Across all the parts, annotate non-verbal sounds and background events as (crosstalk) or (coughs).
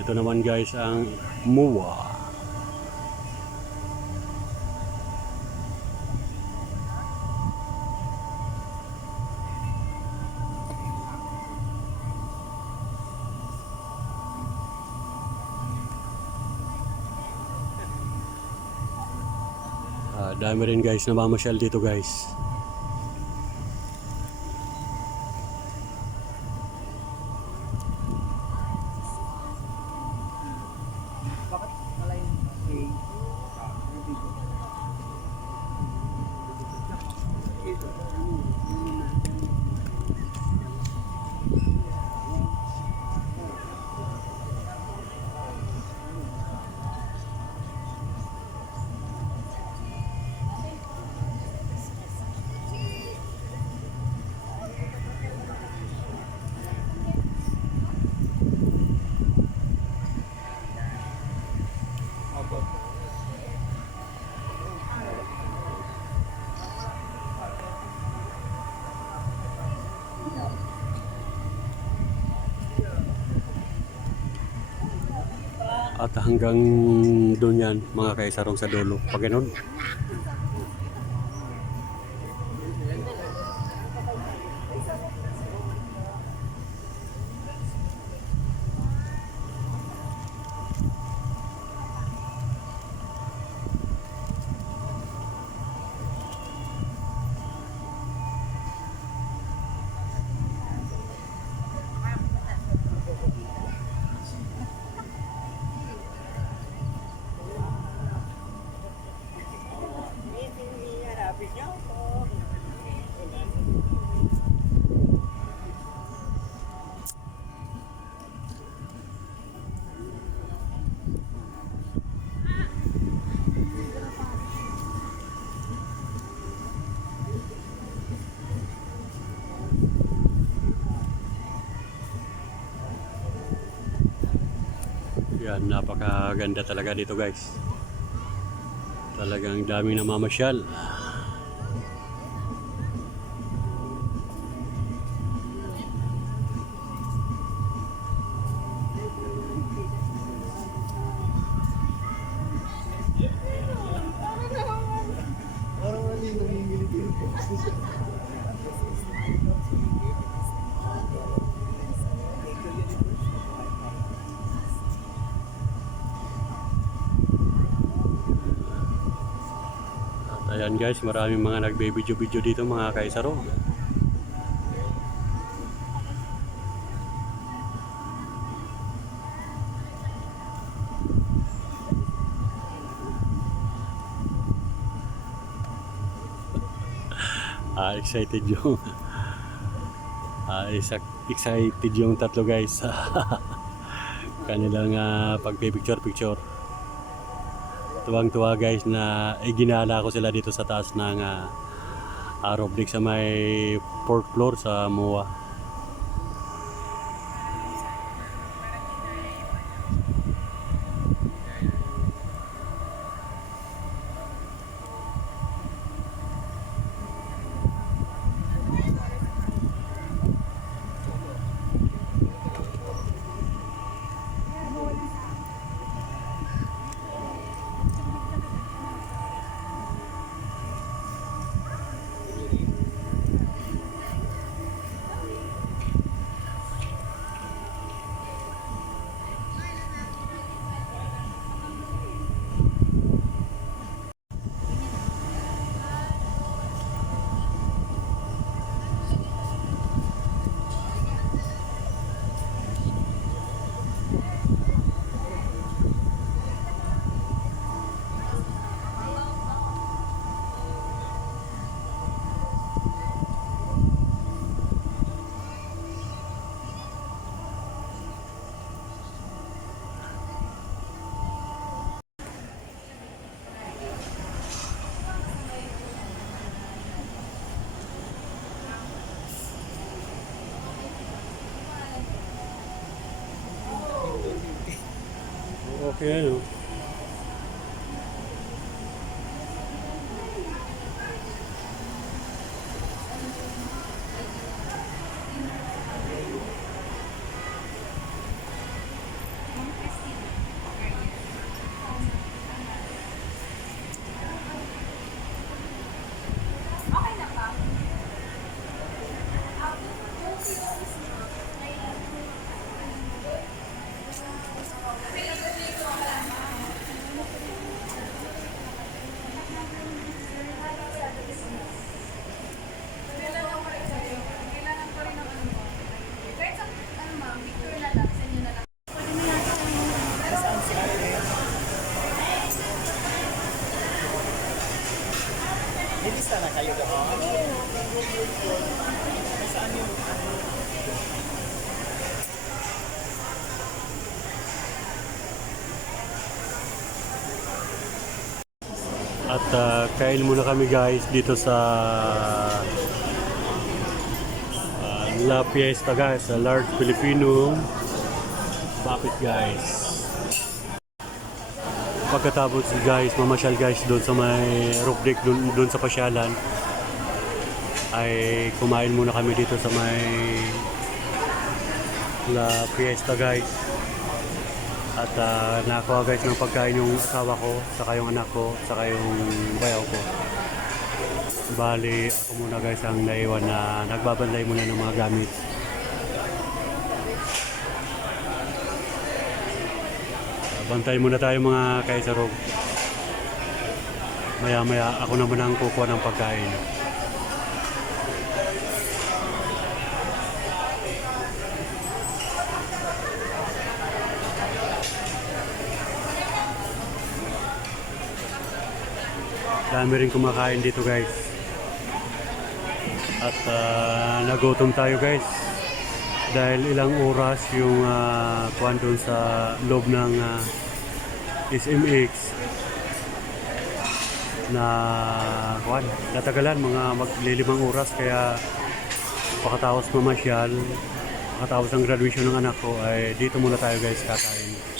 ito naman guys ang MUA. Ah, dami rin guys na mamasyal dito guys. At hanggang doon yan, mga kaisarong sa dulo. Pag ganun. Yan, napakaganda talaga dito guys. Talagang daming namamasyal. Parang ayan guys, maraming mga nagbe-video-video dito mga kaisaro. (laughs) ah, excited yung (laughs) ah, excited yung tatlo guys (laughs) kanilang ah, pagpipicture picture tuwang-tuwa guys na iginala ko sila dito sa taas ng uh, aeroblick sa may fourth floor sa MUA. Okay, ano? Ah, kain muna kami guys dito sa ah, La Fiesta guys, sa Large Filipino Bakit guys? Pagkatapos guys, mamasyal guys doon sa may roof deck doon, doon sa pasyalan ay kumain muna kami dito sa may La Fiesta guys. At uh, nakakuha guys ng pagkain yung asawa ko, saka yung anak ko, saka yung bayaw ko. Bali, ako muna guys ang naiwan na nagbabantay muna ng mga gamit. Bantay muna tayo mga kaisarog. Maya maya ako naman ang kukuha ng pagkain. Dami rin kumakain dito guys. At ah, nagutom tayo guys. Dahil ilang oras yung uh, kuhan doon sa loob ng ah, SMX na kuhan, natagalan mga maglilimang oras kaya pakatapos mamasyal pakatapos ng graduation ng anak ko ay dito muna tayo guys kakain.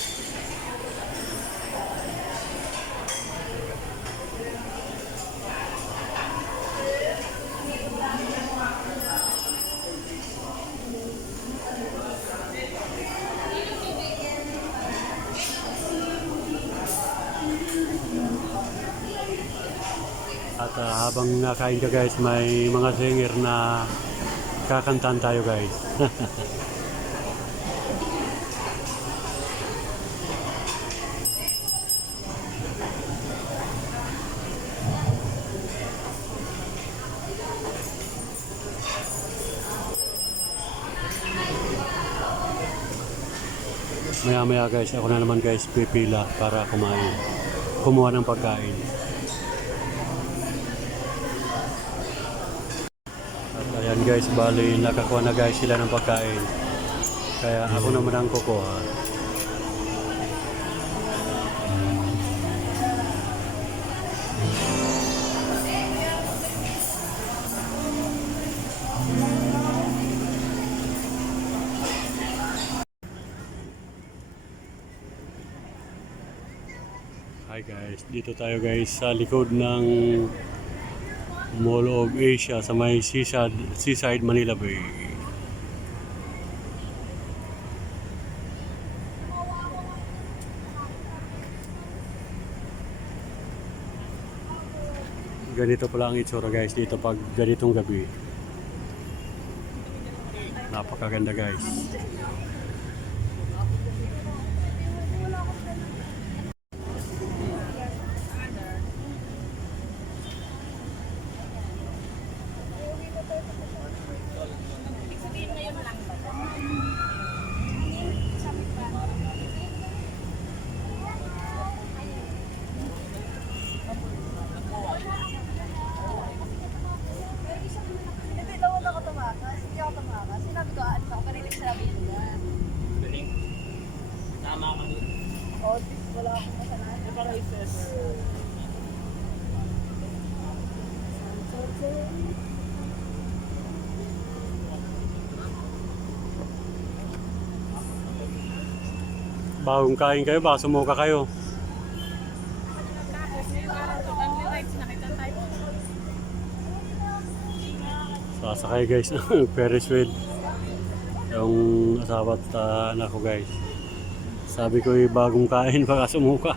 At ah, habang nakain ka guys, may mga singer na kakantahan tayo guys. (laughs) Maya maya guys, ako na naman guys pipila para kumain. Kumuha ng pagkain. At ayan guys, bali nakakuha na guys sila ng pagkain. Kaya ako naman ang kukuha. Hi guys, dito tayo guys sa likod ng Mall of Asia sa may seaside, seaside Manila Bay. Ganito pala ang itsura guys dito pag ganitong gabi. Napakaganda guys. Hindi daw ako tumakas. Hindi ako tumakas. Sinabi ko, ano ako, kanina sinabi ko na. Tama ka dun. Oh, wala akong masanahan. Di ba kayo sis? Bagong kain kayo, baka sumuka kayo. Sasakay guys (laughs) ng Ferris wheel. Yung asawa at ah, anak ko guys. Sabi ko yung bagong kain baka sumuka.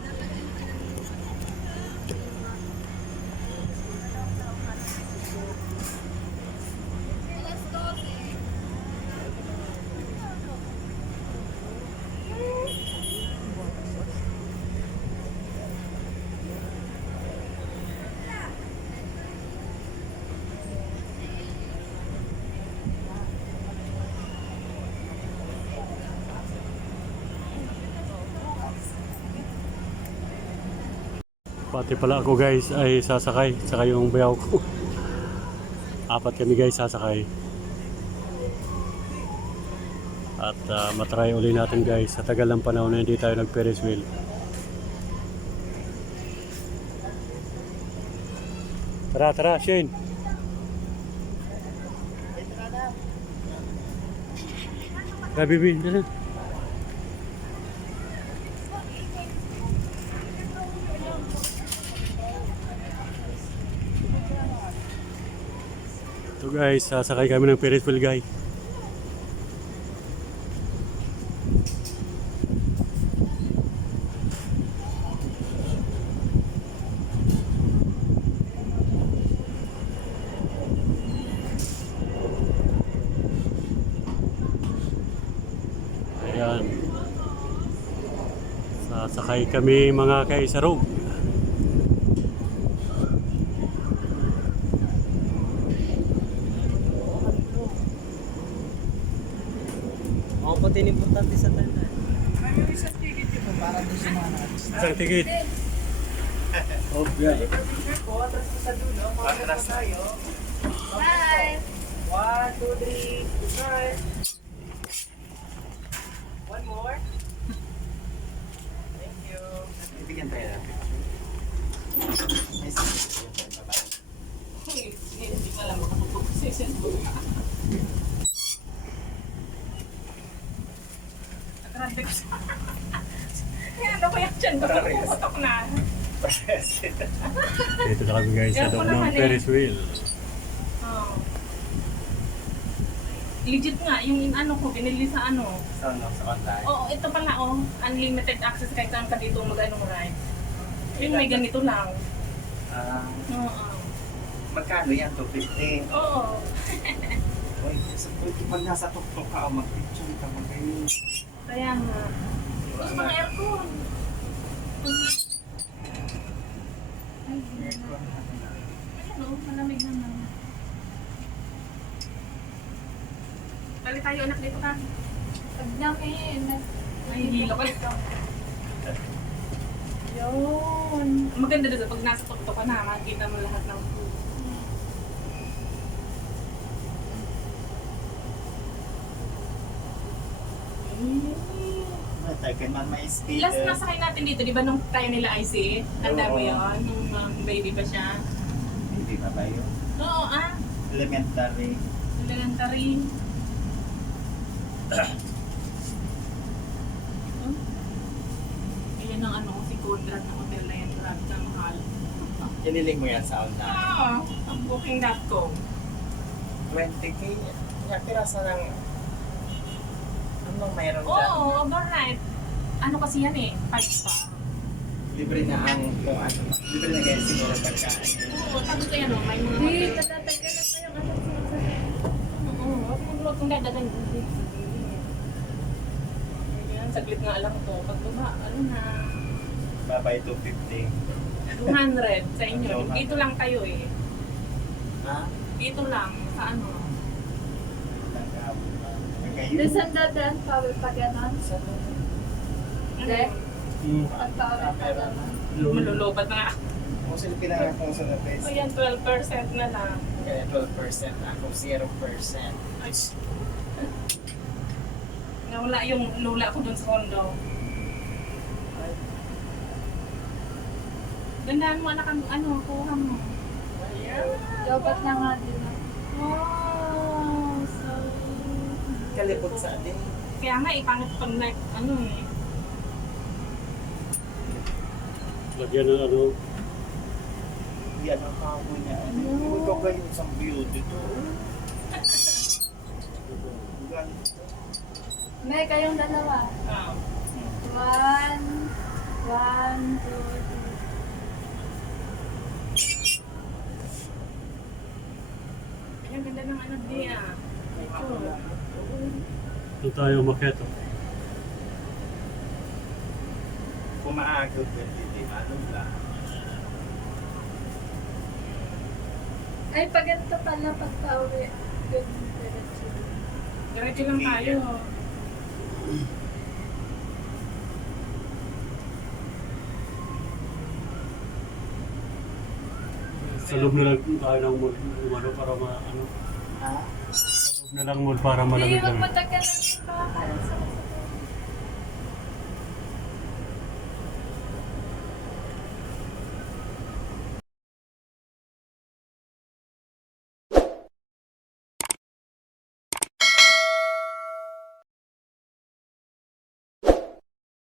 Pati pala ako guys ay sasakay. Saka yung bayaw ko. Apat kami guys sasakay. At ah, matry uli natin guys sa tagal ng panahon na hindi tayo nag Ferris wheel. Tara, tara, Shane. Tara, Bibi. Tara. Guys, sasakay kami ng Ferris wheel guys. Ayan. Sasakay kami mga kaisarog. Ni importante sa tanan. Para di siya mga. Isang tikit. Oh, yeah. Bye! One, two, three, start. One more. Thank you. Bibigyan tayo natin. Dyan? Puputok na. Dito na kami guys sa loob ng Ferris wheel. Oh. Legit nga, yung ano ko, binili sa ano. Sa ano, sa online. Oo, ito pala oh, unlimited access kahit saan ka dito mag-ano mo ride. Yung may ganito lang. Ah, Oo. magkano yan? 250. Oo. Uy, sa pag nasa tuktok ka, mag-picture ka, mag-ayun. Kaya nga. Gusto ng aircon. Ayan oh, malamig naman. Bali tayo anak dito ka. Pag namin, Nahihilo ka dito. Yun. Maganda doon pag nasa tuktok ka na, makikita mo lahat ng food. Tayo man may speed. Last nasakay natin dito, di ba nung tayo nila IC? Tanda mo yun? Nung um, baby pa siya? Hindi pa ba yun? Oo ah. Elementary. Elementary. Hmm? (coughs) Ayan ang ano, si Conrad ng hotel na yan. Grabe ka mahal. Kiniling mo yan sa online. Oo, ang booking.com. 20k. Kaya pirasa ng... Anong mayroon Oo, dyan? overnight. Ano kasi yan eh, 5 star. Libre na ang kung ano. Libre na kayo siguro pagkain. Oo, tapos kaya no, may mga Di, hotel. tatatagalan pa yung anak sinasabi. Oo, huwag mo luto kung dadagan. Ayan, saglit nga lang to. Pag baba, ano na, Babay 250. 200 sa inyo. Dito lang kayo eh. Ha? Dito lang, sa ano. Doon saan dadaan, power pa ganon? Hindi. Hmm. At power pa ganon. Malulubat na nga. Kung sino pinangakuha sa na So best. yan, 12% na lang. Kaya 12%. Ako 0%. Ay, Nawala yung lula ko dun sa condo. Gandaan mo anak, ang- ano, kuha mo. Dapat na nga din. Wow. Kalipot sa atin. Kaya nga, ipangit pag like, ano eh. Lagyan ng ano. Yan ang kaho niya. Hindi ko kayo isang beauty to. May kayong dalawa. Ah. One, one, two, three. Ang ganda ng ano di ah. Ito. Ito tayo maketo. Kung maagod ka, hindi ano lang. Ay, pag ganito pala pag pauwi. Ganun diretso. Diretso lang tayo. Sa loob na lang tayo ng mall. Umano para ma ano. Ha? na lang mall para malamig lang. Hindi, magmatagal lang yung makakalas